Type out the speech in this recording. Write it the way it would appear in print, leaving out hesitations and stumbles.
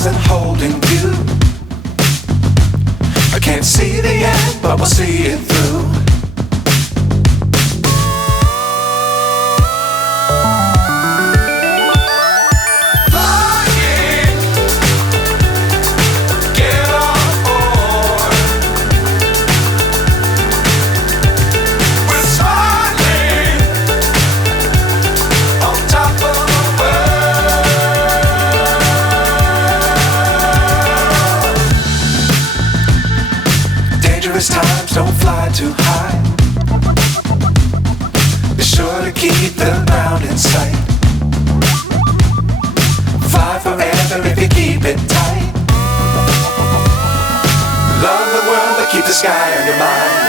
stars and holding you. I can't see the end, but we'll see it through. Times don't fly too high. Be sure to keep the ground in sight. Fly forever if you keep it tight. Love the world but keep the sky on your mind.